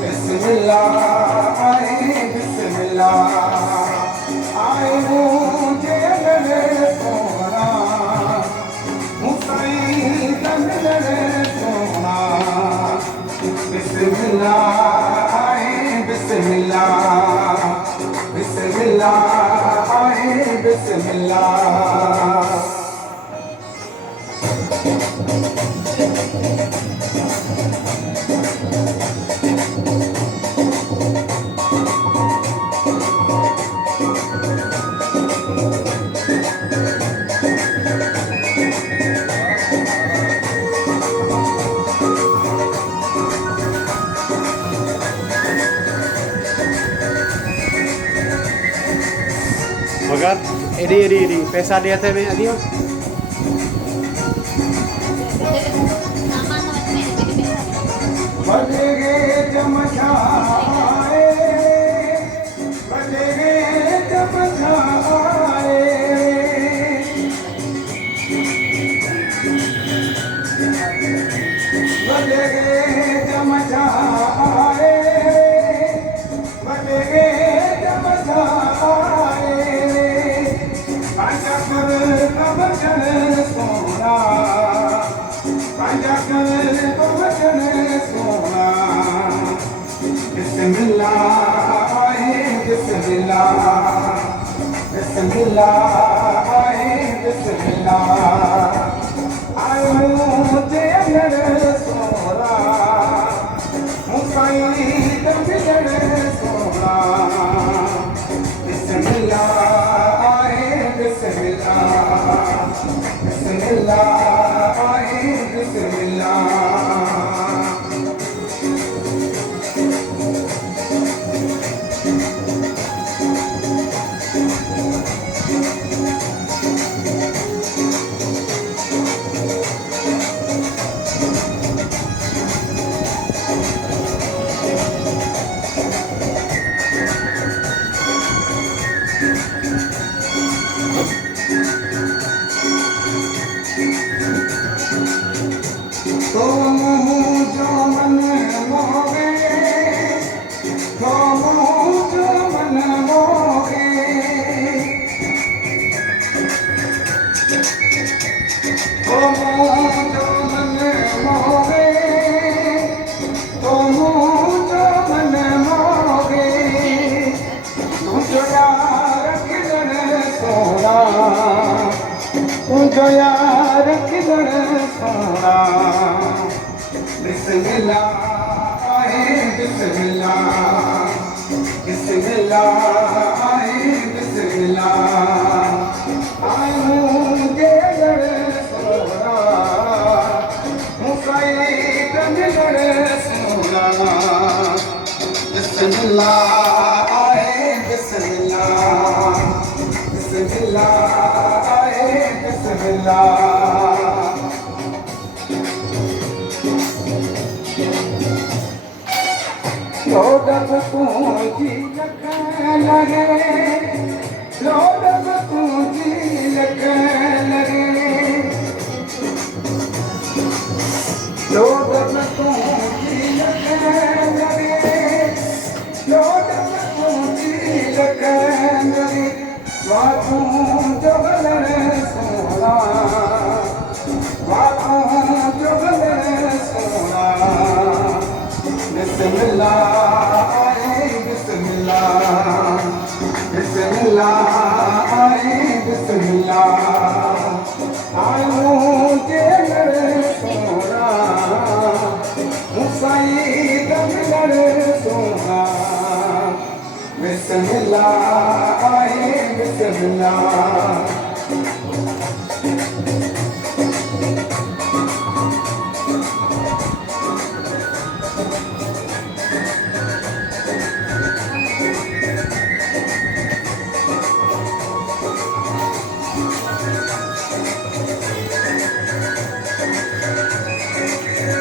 बिस्मिल्लाह आए बिस्मिल्लाह आए मुझे लड़े सोना मुसाई लड़े सोना बिस्मिल्लाह आए बिस्मिल्लाह बिस्मिल्लाह आए बिस्मिल्लाह मगर एडी पैसा दिया थे मैं adios बजेगे चमचाए बजेगे चमचाए बजेगे चमचाए बजेगे चमचाए पंचकर कबचन सोना पंचकर कबचन सोना बिस्मिल्लाह आए बिस्मिल्लाह बिस्मिल्लाह आए बिस्मिल्लाह आए मुझे अंदर सोना मुसाई दंजड़ सोना बिस्मिल्लाह आए बिस्मिल्लाह बिस्मिल्लाह आए बिस्मिल्लाह जोया रख सोना बिस्मिल्लाह आए बिस्मिल्लाह बिस्मिल्लाह आए बिस्मिल्लाह आए मुझे सोना मुसाई लड़े सोना बिस्मिल्लाह आए बिस्मिल्लाह बिस्मिल्लाह आए बिस्मिल्लाह लोडब पूंजी लगे लोडब पूंजी लगे लोडब पूंजी लगे लोडब पूंजी लगे वातू जगल सोना वातू जगल सोना बिस्मिल्लाह आए बिस्मिल्लाह बिस्मिल्लाह आए बिस्मिल्लाह आए मुझे सोना मुसाई लड़े सोना बिस्मिल्लाह आए बिस्मिल्लाह